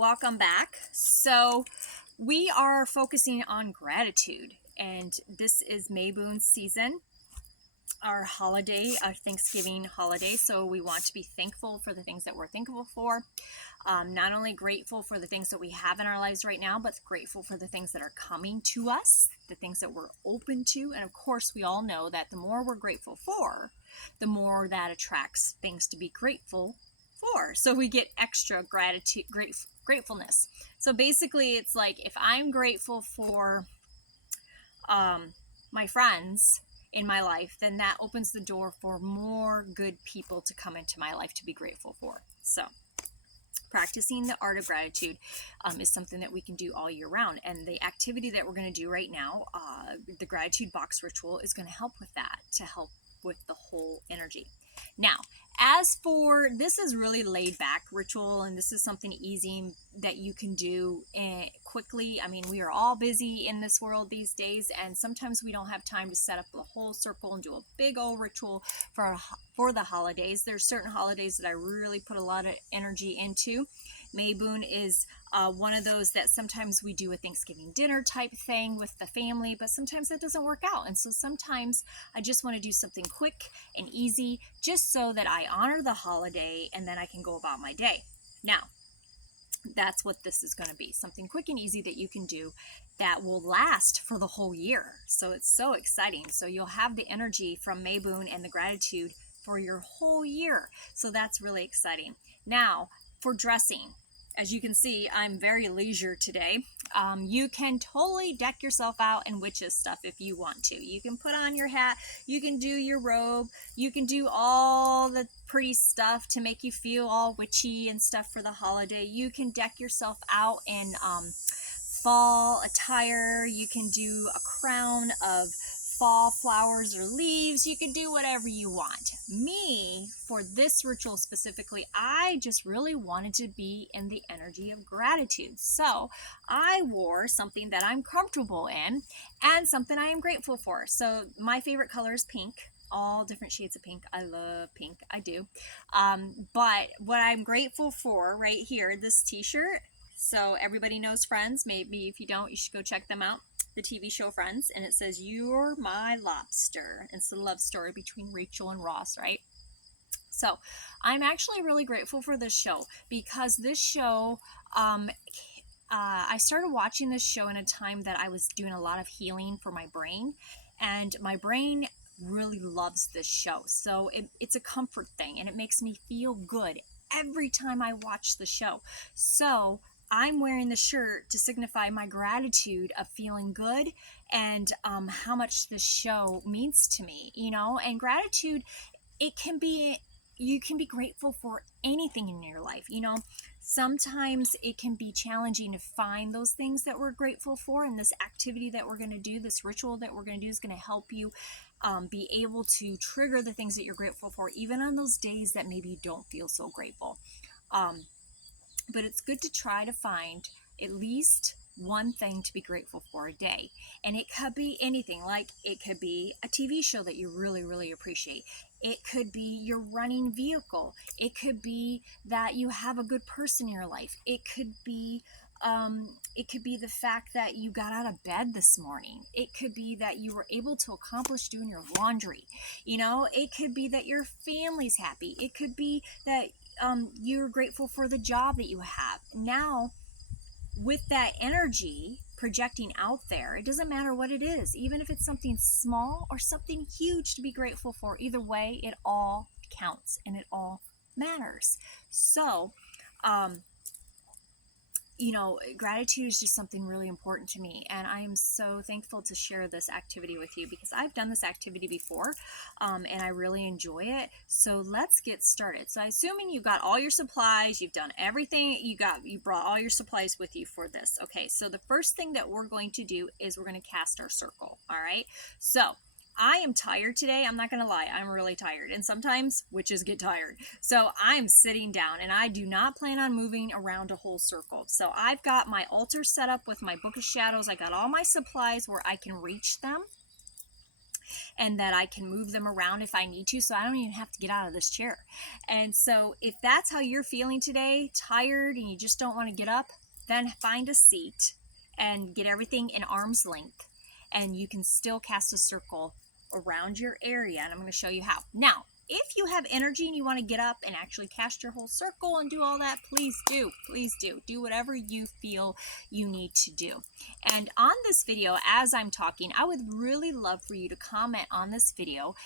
Welcome back. So, we are focusing on gratitude, and this is Mabon season, our holiday, our Thanksgiving holiday. So, we want to be thankful for the things that we're thankful for. Not only grateful for the things that we have in our lives right now, but grateful for the things that are coming to us, the things that we're open to. And of course, we all know that the more we're grateful for, the more that attracts things to be grateful for. So we get extra gratefulness. So basically, it's like if I'm grateful for um, my friends in my life, then that opens the door for more good people to come into my life to be grateful for. So practicing the art of gratitude is something that we can do all year round. And the activity that we're going to do right now, the gratitude box ritual, is going to help with that, to help with the whole energy. Now, as for this is really laid back ritual, and this is something easy that you can do quickly. I mean, we are all busy in this world these days, and sometimes we don't have time to set up the whole circle and do a big old ritual for the holidays. There's certain holidays that I really put a lot of energy into. Mabon is one of those that sometimes we do a Thanksgiving dinner type thing with the family, but sometimes that doesn't work out. And so sometimes I just want to do something quick and easy just so that I honor the holiday and then I can go about my day. Now, that's what this is going to be, something quick and easy that you can do that will last for the whole year. So it's so exciting. So you'll have the energy from Mabon and the gratitude for your whole year. So that's really exciting. Now, for dressing, as you can see, I'm very leisure today. You can totally deck yourself out in witches stuff if you want to. You can put on your hat, you can do your robe, you can do all the pretty stuff to make you feel all witchy and stuff for the holiday. You can deck yourself out in fall attire. You can do a crown of fall flowers or leaves. You can do whatever you want. Me, for this ritual specifically, I just really wanted to be in the energy of gratitude. So I wore something that I'm comfortable in and something I am grateful for. So my favorite color is pink. All different shades of pink. I love pink. I do. But what I'm grateful for right here, this t-shirt. So everybody knows Friends. Maybe if you don't, you should go check them out, the TV show Friends, and it says "You're my lobster." It's a love story between Rachel and Ross, right? So I'm actually really grateful for this show because this show, I started watching this show in a time that I was doing a lot of healing for my brain, and my brain really loves this show. So it's a comfort thing, and it makes me feel good every time I watch the show. So I'm wearing the shirt to signify my gratitude of feeling good and how much this show means to me, and gratitude, it can be, you can be grateful for anything in your life. Sometimes it can be challenging to find those things that we're grateful for, and this activity that we're going to do, this ritual that we're going to do, is going to help you be able to trigger the things that you're grateful for, even on those days that maybe you don't feel so grateful. But it's good to try to find at least one thing to be grateful for a day. And it could be anything, like it could be a TV show that you really, really appreciate. It could be your running vehicle. It could be that you have a good person in your life. It could be the fact that you got out of bed this morning. It could be that you were able to accomplish doing your laundry. It could be that your family's happy. It could be that you're grateful for the job that you have. Now, with that energy projecting out there, it doesn't matter what it is, even if it's something small or something huge to be grateful for. Either way, it all counts and it all matters. So, gratitude is just something really important to me, and I am so thankful to share this activity with you because I've done this activity before, and I really enjoy it. So let's get started. So assuming you got all your supplies, you've done everything, you brought all your supplies with you for this. Okay, so the first thing that we're going to do is we're going to cast our circle. All right, so I am tired today. I'm not going to lie. I'm really tired. And sometimes witches get tired. So I'm sitting down and I do not plan on moving around a whole circle. So I've got my altar set up with my book of shadows. I got all my supplies where I can reach them. and that I can move them around if I need to, so I don't even have to get out of this chair. And so if that's how you're feeling today, tired and you just don't want to get up, then find a seat and get everything in arm's length, and you can still cast a circle around your area, and I'm going to show you how. Now, if you have energy and you want to get up and actually cast your whole circle and do all that, please do. Please do. Do whatever you feel you need to do. And on this video, as I'm talking, I would really love for you to comment on this video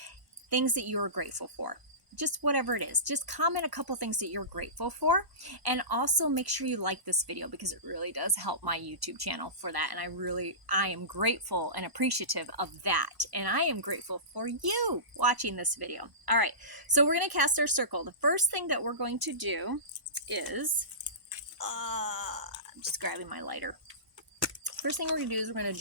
things that you are grateful for. Just whatever it is. Just comment a couple things that you're grateful for. And also make sure you like this video, because it really does help my YouTube channel for that. And I am grateful and appreciative of that. And I am grateful for you watching this video. All right, so we're going to cast our circle. The first thing that we're going to do is, I'm just grabbing my lighter. First thing we're going to do is we're going to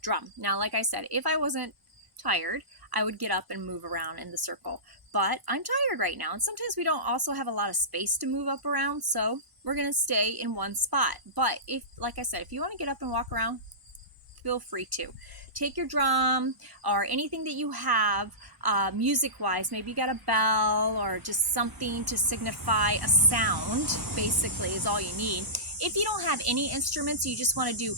drum. Now, like I said, if I wasn't tired, I would get up and move around in the circle. But I'm tired right now, and sometimes we don't also have a lot of space to move up around, so we're going to stay in one spot. But if, like I said, if you want to get up and walk around, feel free to. Take your drum or anything that you have music-wise. Maybe you got a bell or just something to signify a sound, basically, is all you need. If you don't have any instruments, you just want to do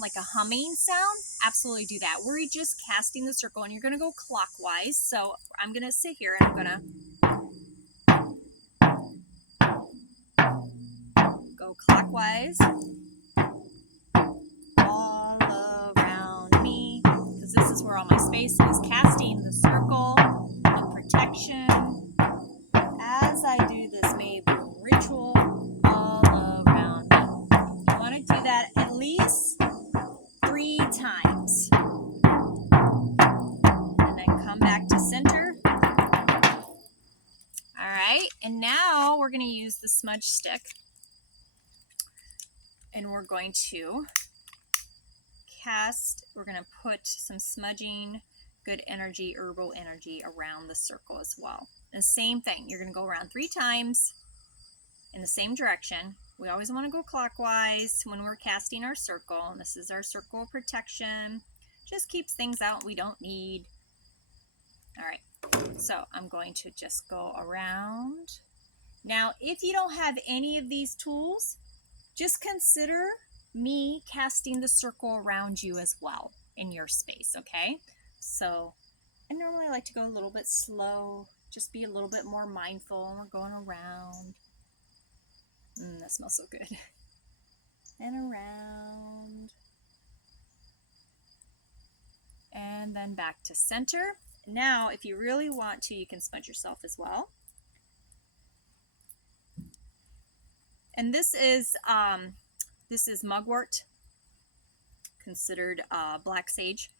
like a humming sound, absolutely do that. We're just casting the circle, and you're going to go clockwise. So I'm going to sit here and I'm going to go clockwise all around me, because this is where all my space is. Casting the circle of protection as I do this Mabon ritual all around me. You want to do that at least 3 times. And then come back to center. All right, and now we're going to use the smudge stick, and we're going to put some smudging, good energy, herbal energy around the circle as well. And same thing, you're going to go around 3 times in the same direction. We always want to go clockwise when we're casting our circle. And this is our circle of protection. Just keeps things out we don't need. All right, so I'm going to just go around. Now, if you don't have any of these tools, just consider me casting the circle around you as well in your space, okay? So I normally like to go a little bit slow, just be a little bit more mindful. We're going around. That smells so good. And around. And then back to center. Now, if you really want to, you can smudge yourself as well. And this is mugwort, considered black sage,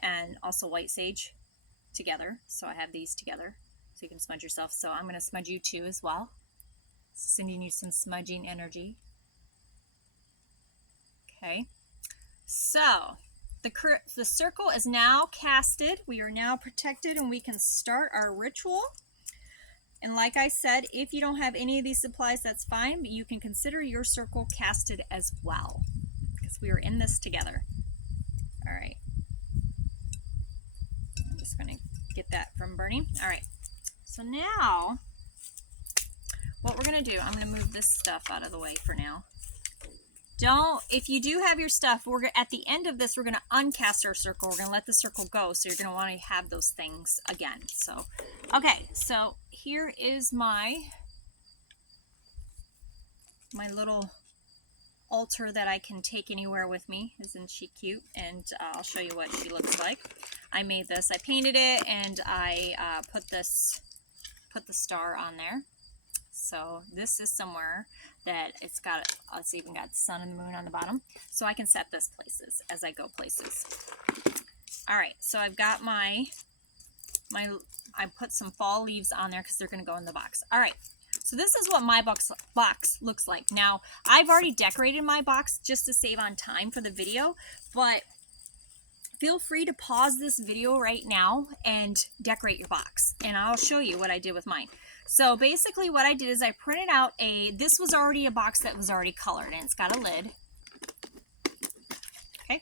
and also white sage together. So I have these together, so you can smudge yourself. So I'm going to smudge you too as well. Sending you some smudging energy. Okay, so the circle is now casted. We are now protected, and we can start our ritual. And like I said, if you don't have any of these supplies, that's fine, but you can consider your circle casted as well, because we are in this together. All right, I'm just going to get that from burning. All right, so now what we're going to do, I'm going to move this stuff out of the way for now. If you do have your stuff, at the end of this, we're going to uncast our circle. We're going to let the circle go, so you're going to want to have those things again. So, okay, so here is my little altar that I can take anywhere with me. Isn't she cute? And I'll show you what she looks like. I made this. I painted it, and I put the star on there. So this is somewhere that it's even got the sun and the moon on the bottom. So I can set this places as I go places. All right, so I've got I put some fall leaves on there because they're going to go in the box. All right, so this is what my box looks like. Now, I've already decorated my box just to save on time for the video, but feel free to pause this video right now and decorate your box, and I'll show you what I did with mine. So basically what I did is I printed out this was already a box that was already colored, and it's got a lid. Okay,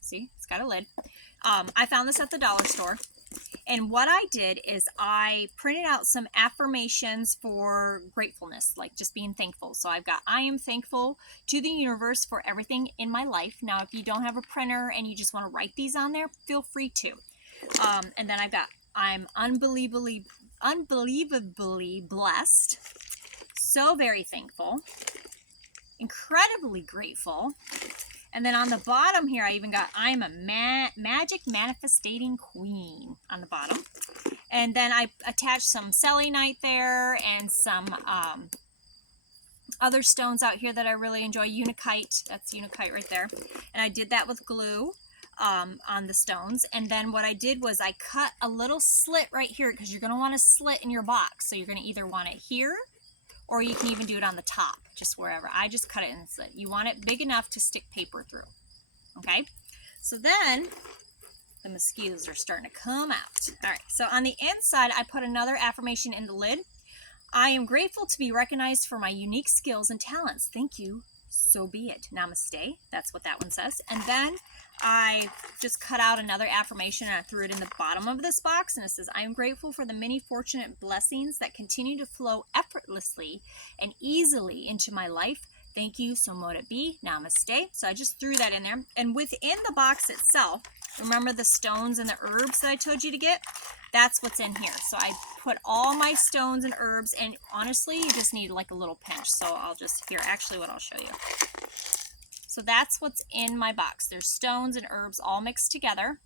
see, it's It's got a lid. I found this at the dollar store. And what I did is I printed out some affirmations for gratefulness, like just being thankful. So I've got, I am thankful to the universe for everything in my life. Now, if you don't have a printer and you just want to write these on there, feel free to. And then I've got, I'm unbelievably blessed, so very thankful, incredibly grateful. And then on the bottom here, I even got, I'm a magic manifestating queen on the bottom. And then I attached some selenite there and some other stones out here that I really enjoy. Unakite, that's unakite right there. And I did that with glue on the stones. And then what I did was I cut a little slit right here, because you're going to want a slit in your box. So you're going to either want it here, or you can even do it on the top, just wherever. I just cut it in the slit. You want it big enough to stick paper through. Okay? So then the mosquitoes are starting to come out. All right, so on the inside, I put another affirmation in the lid. I am grateful to be recognized for my unique skills and talents. Thank you. So be it. Namaste. That's what that one says. And then I just cut out another affirmation and I threw it in the bottom of this box. And it says, I am grateful for the many fortunate blessings that continue to flow effortlessly and easily into my life. Thank you. So mote it be. Namaste. So I just threw that in there. And within the box itself, remember the stones and the herbs that I told you to get? That's what's in here. So I put all my stones and herbs, and honestly, you just need like a little pinch. So I'll just, here, actually what I'll show you. So that's what's in my box. There's stones and herbs all mixed together.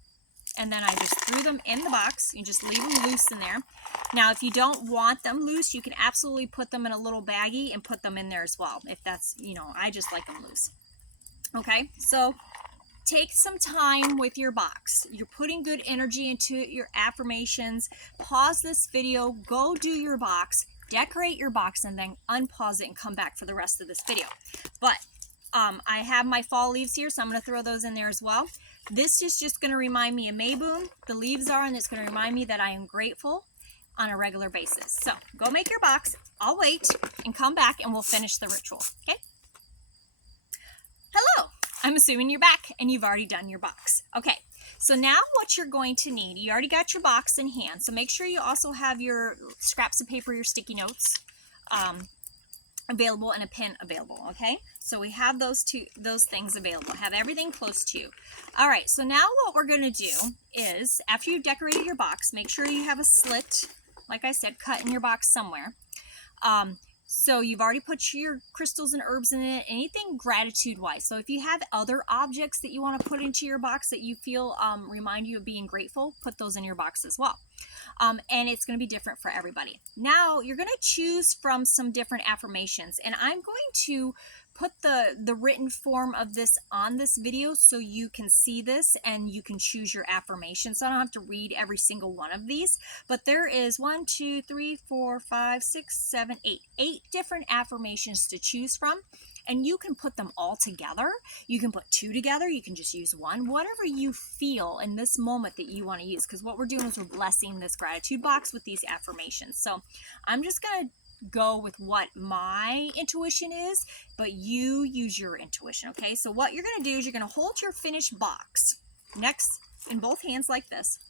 And then I just threw them in the box. You just leave them loose in there. Now, if you don't want them loose, you can absolutely put them in a little baggie and put them in there as well. If that's, you know, I just like them loose. Okay, so take some time with your box. You're putting good energy into your affirmations. Pause this video, go do your box, decorate your box, and then unpause it and come back for the rest of this video. But I have my fall leaves here, so I'm going to throw those in there as well. This is just going to remind me of Mabon. The leaves are, and it's going to remind me that I am grateful on a regular basis. So go make your box. I'll wait and come back and we'll finish the ritual. Okay? Hello. I'm assuming you're back and you've already done your box. Okay, so now what you're going to need, you already got your box in hand, so make sure you also have your scraps of paper, your sticky notes available, and a pen available, okay? So we have those things available. Have everything close to you. All right, so now what we're going to do is, after you've decorated your box, make sure you have a slit, like I said, cut in your box somewhere. So you've already put your crystals and herbs in it, anything gratitude-wise. So if you have other objects that you want to put into your box that you feel remind you of being grateful, put those in your box as well. And it's going to be different for everybody. Now you're going to choose from some different affirmations, and I'm going to put the written form of this on this video so you can see this and you can choose your affirmations. So I don't have to read every single one of these, but there is 1, 2, 3, 4, 5, 6, 7, 8 different affirmations to choose from. And you can put them all together. You can put 2 together. You can just use 1, whatever you feel in this moment that you want to use. Because what we're doing is we're blessing this gratitude box with these affirmations. So I'm just going to go with what my intuition is, but you use your intuition. Okay, so what you're going to do is you're going to hold your finished box next in both hands like this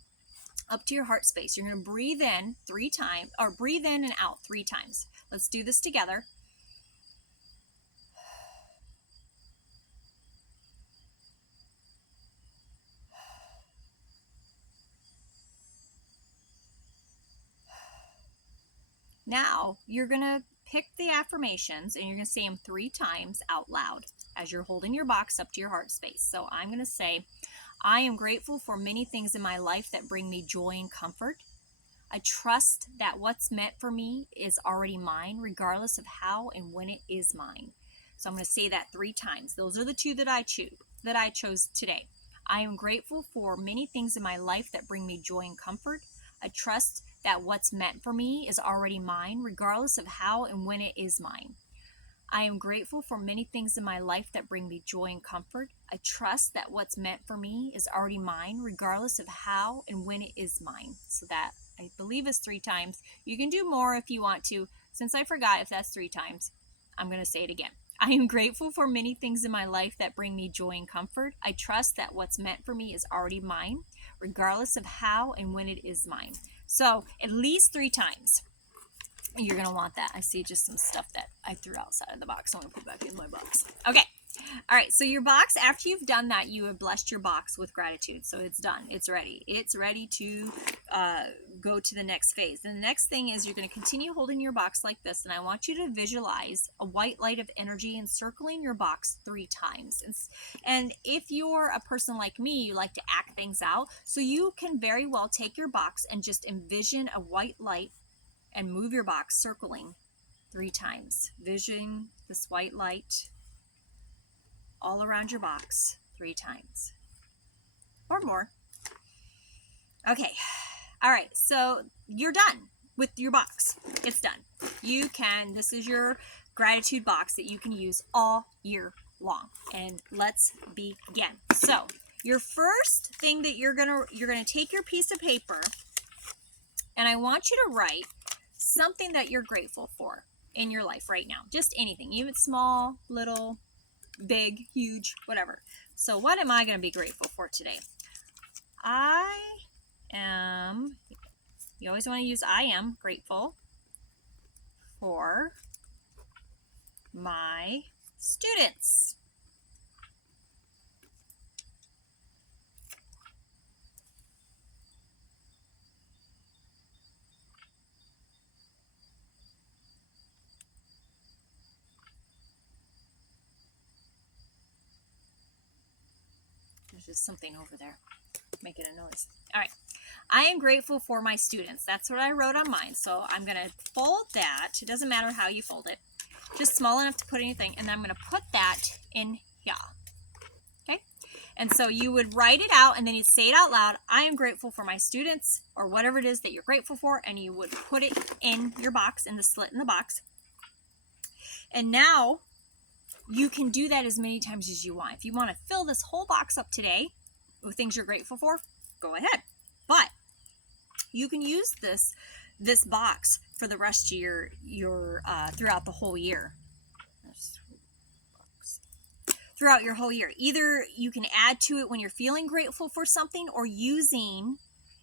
up to your heart space. You're going to breathe in 3 times, or breathe in and out 3 times. Let's do this together. Now you're going to pick the affirmations and you're going to say them 3 times out loud as you're holding your box up to your heart space. So I'm going to say, I am grateful for many things in my life that bring me joy and comfort. I trust that what's meant for me is already mine, regardless of how and when it is mine. So I'm going to say that 3 times. Those are the 2 that I chose today. I am grateful for many things in my life that bring me joy and comfort. I trust that what's meant for me is already mine, regardless of how and when it is mine. I am grateful for many things in my life that bring me joy and comfort. I trust that what's meant for me is already mine, regardless of how and when it is mine. So that, I believe, is 3 times. You can do more if you want to. Since I forgot if that's 3 times, I'm going to say it again. I am grateful for many things in my life that bring me joy and comfort. I trust that what's meant for me is already mine, regardless of how and when it is mine. So at least 3 times. You're going to want that. I see just some stuff that I threw outside of the box. I'm going to put back in my box. Okay. All right. So your box, after you've done that, you have blessed your box with gratitude. So it's done. It's ready. It's ready to go to the next phase. And the next thing is you're going to continue holding your box like this. And I want you to visualize a white light of energy encircling your box 3 times. And if you're a person like me, you like to act things out. So you can very well take your box and just envision a white light and move your box circling 3 times. Vision this white light all around your box 3 times or more. Okay. All right. So you're done with your box. It's done. This is your gratitude box that you can use all year long. And let's begin. So your first thing that you're going to take your piece of paper, and I want you to write something that you're grateful for in your life right now. Just anything, even small, little, big, huge, whatever. So what am I going to be grateful for today? You always want to use I am grateful for my students. There's just something over there making a noise. All right. I am grateful for my students. That's what I wrote on mine. So I'm going to fold that. It doesn't matter how you fold it. Just small enough to put anything. And then I'm going to put that in here. Okay. And so you would write it out and then you'd say it out loud. I am grateful for my students, or whatever it is that you're grateful for. And you would put it in your box, in the slit in the box. And now you can do that as many times as you want. If you want to fill this whole box up today with things you're grateful for, go ahead. But you can use this box for the rest of your throughout the whole year. Throughout your whole year. Either you can add to it when you're feeling grateful for something, or using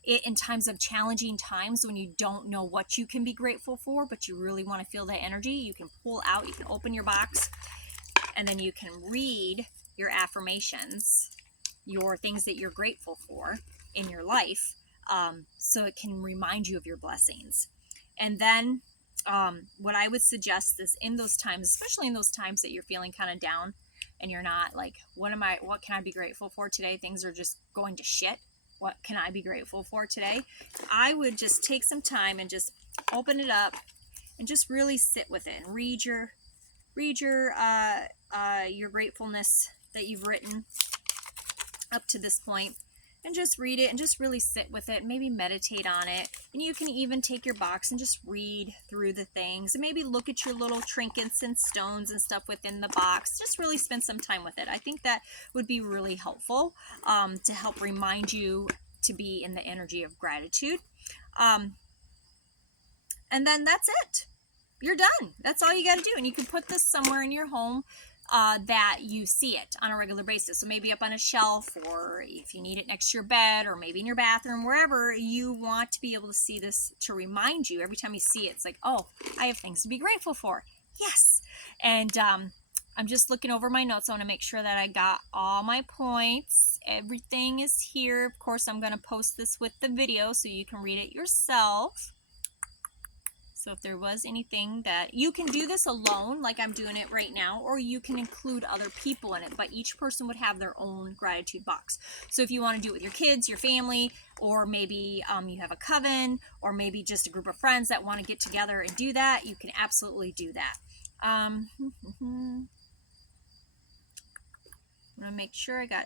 it in times of challenging times when you don't know what you can be grateful for, but you really want to feel that energy. You can pull out, you can open your box, and then you can read your affirmations, your things that you're grateful for in your life, so it can remind you of your blessings. And then what I would suggest is in those times, especially in those times that you're feeling kind of down and you're not like, what can I be grateful for today? Things are just going to shit. What can I be grateful for today? I would just take some time and just open it up and just really sit with it and read your gratefulness that you've written up to this point, and just read it and just really sit with it, maybe meditate on it. And you can even take your box and just read through the things and maybe look at your little trinkets and stones and stuff within the box. Just really spend some time with it. I think that would be really helpful to help remind you to be in the energy of gratitude. And then that's it. You're done. That's all you got to do. And you can put this somewhere in your home that you see it on a regular basis. So maybe up on a shelf, or if you need it next to your bed, or maybe in your bathroom, wherever you want to be able to see this, to remind you every time you see it. It's like, oh, I have things to be grateful for. Yes. And I'm just looking over my notes. I want to make sure that I got all my points. Everything is here. Of course, I'm going to post this with the video so you can read it yourself. So if there was anything that you can do this alone, like I'm doing it right now, or you can include other people in it, but each person would have their own gratitude box. So if you want to do it with your kids, your family, or maybe you have a coven, or maybe just a group of friends that want to get together and do that, you can absolutely do that. I'm going to make sure I got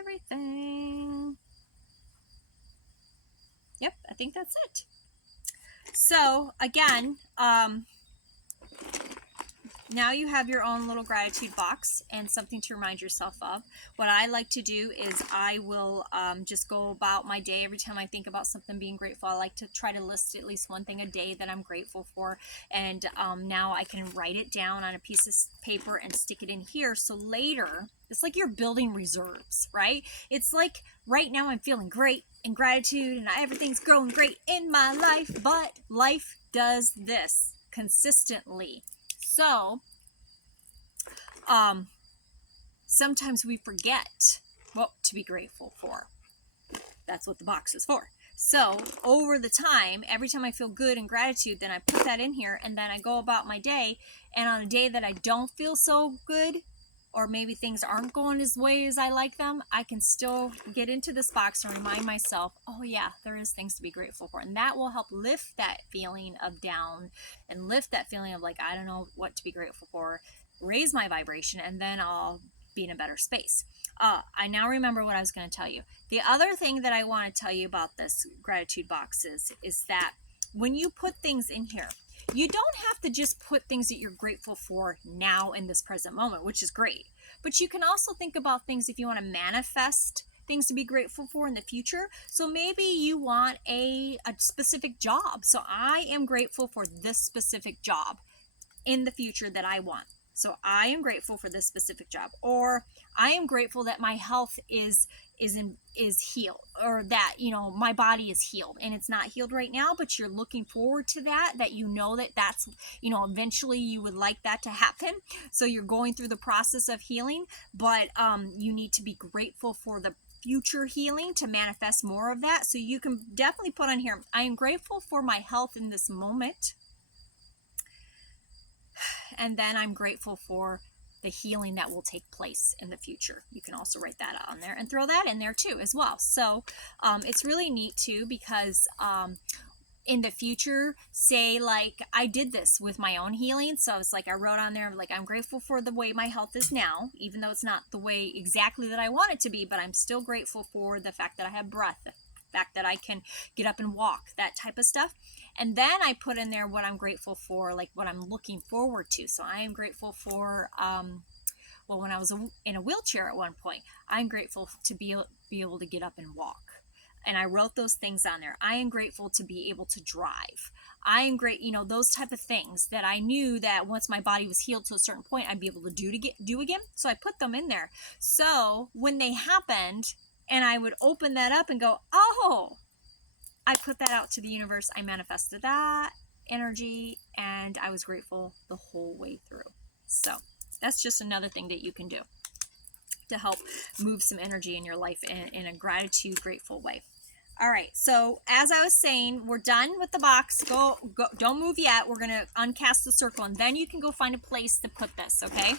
everything. Yep, I think that's it. So again, now you have your own little gratitude box and something to remind yourself of. What I like to do is I will just go about my day. Every time I think about something being grateful, I like to try to list at least one thing a day that I'm grateful for. And now I can write it down on a piece of paper and stick it in here. So later, it's like you're building reserves, right? It's like right now I'm feeling great in gratitude and everything's growing great in my life, but life does this consistently. So, sometimes we forget what to be grateful for. That's what the box is for. So, over the time, every time I feel good and gratitude, then I put that in here and then I go about my day. And on a day that I don't feel so good, or maybe things aren't going as way as I like them, I can still get into this box and remind myself, oh yeah, there is things to be grateful for. And that will help lift that feeling of down and lift that feeling of like, I don't know what to be grateful for, raise my vibration, and then I'll be in a better space. I now remember what I was going to tell you. The other thing that I want to tell you about this gratitude box is that when you put things in here, you don't have to just put things that you're grateful for now in this present moment, which is great. But you can also think about things if you want to manifest things to be grateful for in the future. So maybe you want a specific job. So I am grateful for this specific job in the future that I want. So I am grateful for this specific job, or I am grateful that my health is healed, or that my body is healed and it's not healed right now, but you're looking forward to that that's eventually you would like that to happen. So you're going through the process of healing, but you need to be grateful for the future healing to manifest more of that. So you can definitely put on here, I am grateful for my health in this moment. And then I'm grateful for the healing that will take place in the future. You can also write that on there and throw that in there too as well. So it's really neat too, because in the future, say like I did this with my own healing. So it's like I wrote on there, like, I'm grateful for the way my health is now, even though it's not the way exactly that I want it to be, but I'm still grateful for the fact that I have breath, the fact that I can get up and walk, that type of stuff. And then I put in there what I'm grateful for, like what I'm looking forward to. So I am grateful for, when I was in a wheelchair at one point, I'm grateful to be able to get up and walk. And I wrote those things on there. I am grateful to be able to drive. I am great, those type of things that I knew that once my body was healed to a certain point, I'd be able to do again. So I put them in there. So when they happened, and I would open that up and go, oh, I put that out to the universe. I manifested that energy, and I was grateful the whole way through. So that's just another thing that you can do to help move some energy in your life in a gratitude, grateful way. All right, so as I was saying, we're done with the box. Go, don't move yet. We're going to uncast the circle, and then you can go find a place to put this, okay?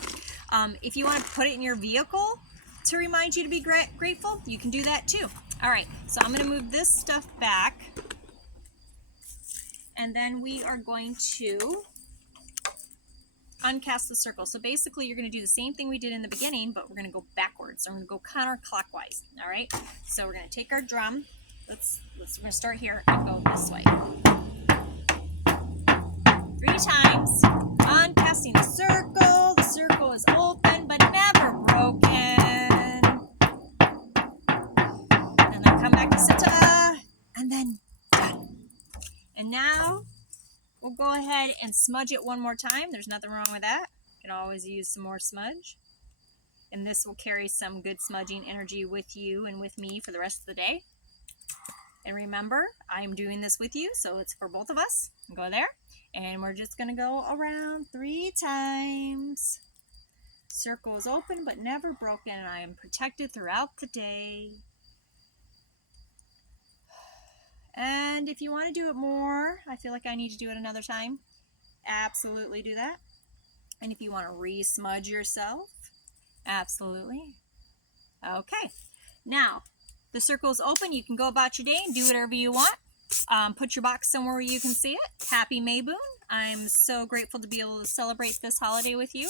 If you want to put it in your vehicle to remind you to be grateful, you can do that too. All right, so I'm going to move this stuff back, and then we are going to uncast the circle. So basically you're going to do the same thing we did in the beginning, but we're going to go backwards. So we're going to go counterclockwise. All right, so we're going to take our drum. We're going to start here and go this way 3 times, uncasting the circle. The circle is open but never broken. And then come back to Sita, and then done. And now we'll go ahead and smudge it one more time. There's nothing wrong with that. You can always use some more smudge. And this will carry some good smudging energy with you and with me for the rest of the day. And remember, I'm doing this with you, so it's for both of us. Go there. And we're just going to go around 3 times. Circle is open but never broken, and I am protected throughout the day. And if you want to do it more, I feel like I need to do it another time. Absolutely do that. And if you want to re-smudge yourself, absolutely. Okay. Now, the circle is open. You can go about your day and do whatever you want. Put your box somewhere where you can see it. Happy Mabon. I'm so grateful to be able to celebrate this holiday with you.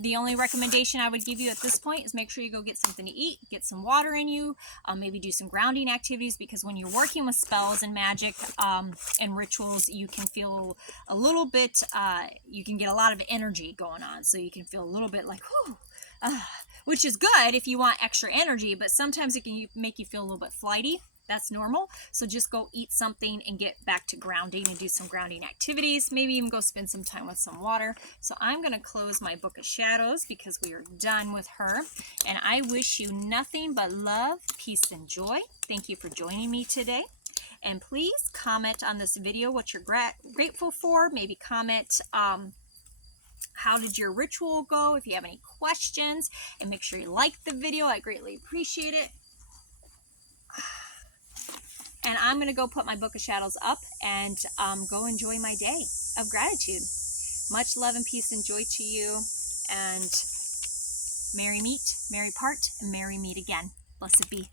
The only recommendation I would give you at this point is make sure you go get something to eat, get some water in you, maybe do some grounding activities, because when you're working with spells and magic and rituals, you can feel a little bit, you can get a lot of energy going on. So you can feel a little bit like, whew, which is good if you want extra energy, but sometimes it can make you feel a little bit flighty. That's normal. So just go eat something and get back to grounding and do some grounding activities. Maybe even go spend some time with some water. So I'm going to close my Book of Shadows because we are done with her. And I wish you nothing but love, peace, and joy. Thank you for joining me today. And please comment on this video what you're grateful for. Maybe comment how did your ritual go, if you have any questions. And make sure you like the video. I greatly appreciate it. And I'm going to go put my Book of Shadows up and go enjoy my day of gratitude. Much love and peace and joy to you. And merry meet, merry part, and merry meet again. Blessed be.